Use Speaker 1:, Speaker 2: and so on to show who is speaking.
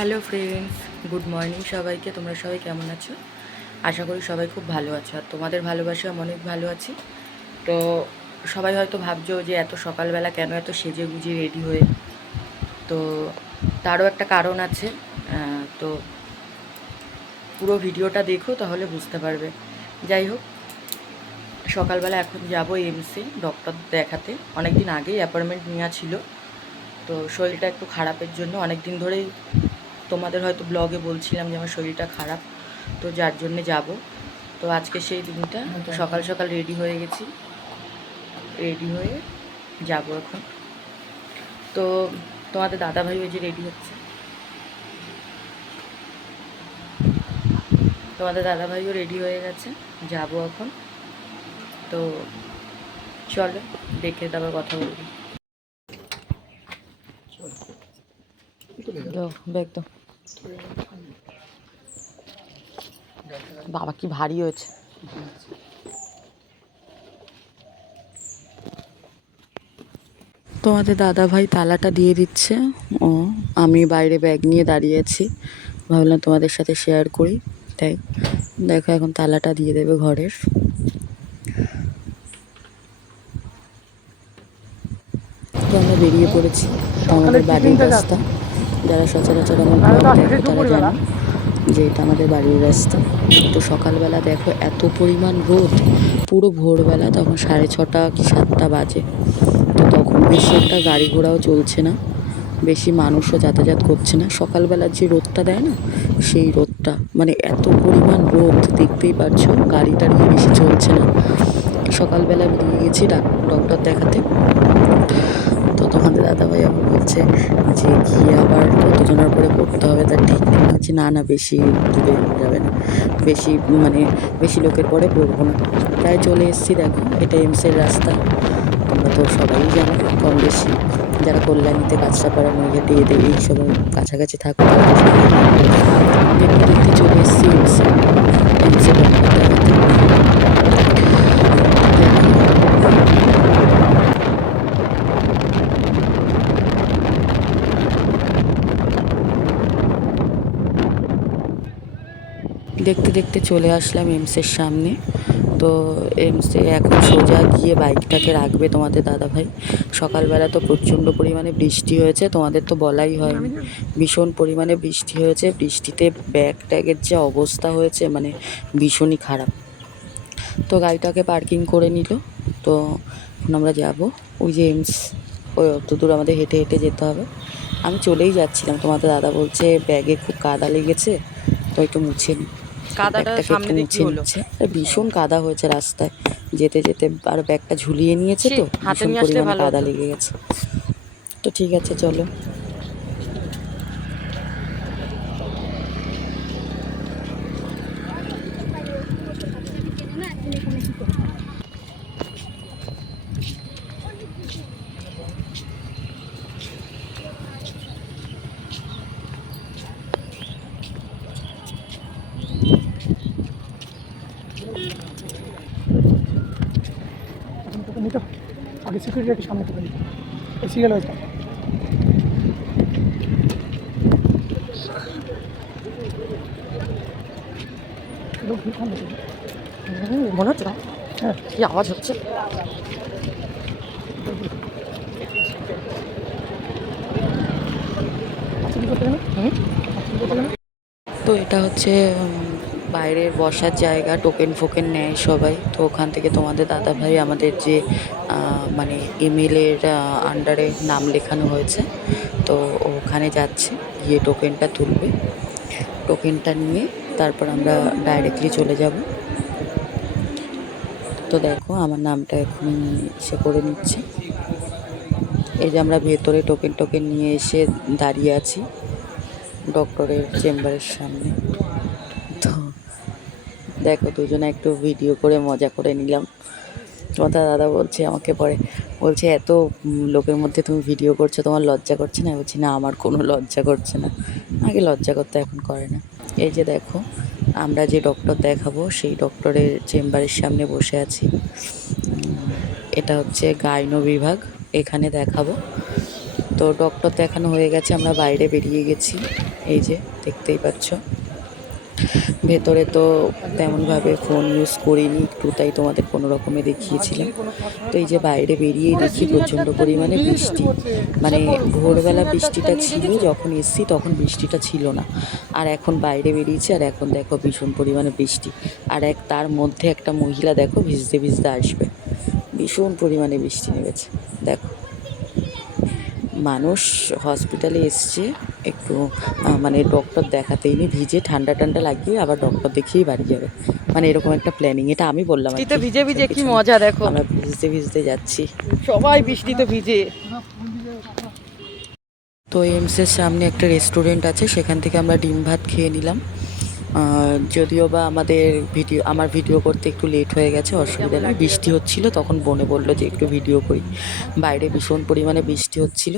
Speaker 1: Hello friends good morning সবাইকে। তোমরা সবাই কেমন আছো? আশা করি সবাই খুব ভালো আছো। আর তোমাদের ভালোবাসা আমি অনেক ভালো আছি। তো সবাই হয়তো ভাবছ যে এত সকালবেলা কেন এত সেজে গুজে রেডি হয়ে? তো তারও একটা কারণ আছে। তো পুরো ভিডিওটা দেখো, তাহলে বুঝতে পারবে। যাই হোক, সকালবেলা এখন যাব এমসি ডক্টর দেখাতে। অনেক দিন আগেই অ্যাপয়েন্টমেন্ট নেওয়া ছিল। তো শরীরটা একটু খারাপের জন্য অনেক দিন ধরেই তোমাদের হয়তো ব্লগে বলছিলাম যে আমার শরীরটা খারাপ তো যার জন্যে যাব। তো আজকে সেই দিনটা সকাল সকাল রেডি হয়ে গেছি। রেডি হয়ে যাব এখন। তো তোমাদের দাদাভাই ওই যে রেডি হচ্ছে। তোমাদের দাদাভাইও রেডি হয়ে গেছে যাব এখন। তো চলো দেখে তারপর কথা বলব। ব্যাগ বাবা কি ভারী হয়েছে। তোমাদের দাদা ভাই তালাটা দিয়ে দিচ্ছে। ও আমি বাইরে ব্যাগ নিয়ে দাঁড়িয়ে আছি। ভাবলাম তোমাদের সাথে শেয়ার করি। তাই দেখো এখন তালাটা দিয়ে দেবে ঘরের। তো আমরা বেরিয়ে পড়েছি। আমাদের বাড়ির রাস্তা। যারা সচরাচর আমার তারা জানে যে এটা আমাদের বাড়ির রাস্তা। তো সকালবেলা দেখো, এত পরিমাণ রোদ। পুরো ভোরবেলা তখন সাড়ে ছটা কি সাতটা বাজে। তো তখন বেশি একটা গাড়ি ঘোড়াও চলছে না। বেশি মানুষও যাতায়াত করছে না। সকালবেলার যে রোদটা দেয় না, সেই রোদটা। মানে এত পরিমাণ রোদ, দেখতেই পারছ, গাড়ি টাড়ি বেশি চলছে না। সকালবেলা বেরিয়ে গেছি ডক্টর দেখাতে। তো তোমাদের দাদাভাই আবার বলছে যে গিয়ে আবার কতজনের পরে পড়তে হবে তার ঠিক নেই না না, বেশি দূরে যাবে না। বেশি মানে বেশি লোকের পরে পড়ব না। প্রায় চলে এসেছি, দেখো, এটা এমসের রাস্তা। তোমরা তো সবাই জানো, কম বেশি। যারা কল্যাণীতে কাজটা কাঁচরাপাড়া নৈহাটি এদের এই সব কাছাকাছি থাকো তারা তো সবাই দেখতে দেখতে চলে এসেছি এমসে এমসে ডক্টর দেখাতে দেখতে দেখতে চলে আসলাম এমসের সামনে। তো এমসে এখন সোজা গিয়ে বাইকটাকে রাখবে তোমাদের দাদাভাই। সকালবেলা তো প্রচণ্ড পরিমাণে বৃষ্টি হয়েছে, তোমাদের তো বলাই হয়নি ভীষণ পরিমাণে বৃষ্টি হয়েছে, বৃষ্টিতে ব্যাগ ট্যাগের যে অবস্থা হয়েছে মানে ভীষণই খারাপ। তো গাড়িটাকে পার্কিং করে নিল। তো এখন আমরা যাব। ওই যে এমস, ওই অত দূর আমাদের হেঁটে হেঁটে যেতে হবে। আমি চলেই যাচ্ছিলাম। তোমাদের দাদা বলছে, ব্যাগে খুব কাদা লেগেছে, তো একটু মুছে নি।
Speaker 2: কাদাটা
Speaker 1: ব্যাগটাকে? নিচ্ছে। ভীষণ কাদা হয়েছে রাস্তায়। যেতে যেতে আর ব্যাগটা ঝুলিয়ে নিয়েছে তো? ভীষণ
Speaker 2: আসলে
Speaker 1: পরিমাণে কাদা লেগে গেছে। তো ঠিক আছে চলো।
Speaker 3: আগে সিকিউরিটি সামনে নিতে হবে। এই সিরিয়াল
Speaker 2: মনে হচ্ছে না।
Speaker 3: হ্যাঁ।
Speaker 2: কি আওয়াজ হচ্ছে?
Speaker 3: আচ্ছা? আচ্ছা
Speaker 1: তো এটা হচ্ছে উম, বাইরের বসার জায়গা টোকেন ফোকেন নেয় সবাই। তো ওখান থেকে তোমাদের দাদা ভাই আমাদের যে মানে এমএলএর আন্ডারে নাম লেখানো হয়েছে তো ওখানে যাচ্ছে গিয়ে টোকেনটা তুলবে। টোকেনটা নিয়ে তারপর আমরা ডাইরেক্টলি চলে যাব। তো দেখো আমার নামটা এখন সে করে নিচ্ছে। এই যে আমরা ভেতরে টোকেন টোকেন নিয়ে এসে দাঁড়িয়ে আছি ডক্টরের চেম্বারের সামনে। দেখো দুজনে একটু ভিডিও করে মজা করে নিলাম। তোমার দাদা বলছে আমাকে পরে, বলছে এত লোকের মধ্যে তুমি ভিডিও করছ, তোমার লজ্জা করছে না? বলছি, না, আমার কোনো লজ্জা করছে না। আগে লজ্জা করতে, এখন করে না। এই যে দেখো, আমরা যে ডক্টর দেখাবো, সেই ডক্টরের চেম্বারের সামনে বসে আছি। এটা হচ্ছে গাইনো বিভাগ, এখানে দেখাবো। তো ডক্টর দেখানো হয়ে গেছে, আমরা বাইরে বেরিয়ে গেছি। এই যে, দেখতেই পাচ্ছ। ভেতরে তো তেমনভাবে ফোন ইউজ করিনি একটু, তাই তোমাদের কোনো রকমে দেখিয়েছিলাম। তো এই যে বাইরে বেরিয়েই দেখি প্রচণ্ড পরিমাণে বৃষ্টি। মানে ভোরবেলা বৃষ্টিটা ছিল, যখন এসছি তখন বৃষ্টিটা ছিল না। আর এখন বাইরে বেরিয়েছি, আর এখন দেখো ভীষণ পরিমাণে বৃষ্টি। আর এক তার মধ্যে একটা মহিলা দেখো ভিজতে ভিজতে আসবে। ভীষণ পরিমাণে বৃষ্টি নেমেছে। দেখো। মানুষ হসপিটালে এসছে একটু মানে ডক্টর দেখাতেই নি ভিজে ঠান্ডা ঠান্ডা লাগিয়ে আবার ডক্টর দেখিয়েই বাড়ি যাবে। মানে এরকম একটা প্ল্যানিং এটা আমি বললাম
Speaker 2: বৃষ্টিতে ভিজে ভিজে কি মজা দেখো।
Speaker 1: আমরা ভিজতে ভিজতে যাচ্ছি।
Speaker 2: সবাই বৃষ্টিতে ভিজে।
Speaker 1: তো এমসের সামনে একটা রেস্টুরেন্ট আছে সেখান থেকে আমরা ডিম ভাত খেয়ে নিলাম। যদিও বা আমাদের ভিডিও আমার ভিডিও করতে একটু লেট হয়ে গেছে, অসুবিধা নেই। বৃষ্টি হচ্ছিল, তখন বনে বলল যে একটু ভিডিও করি। বাইরে ভীষণ পরিমাণে বৃষ্টি হচ্ছিল।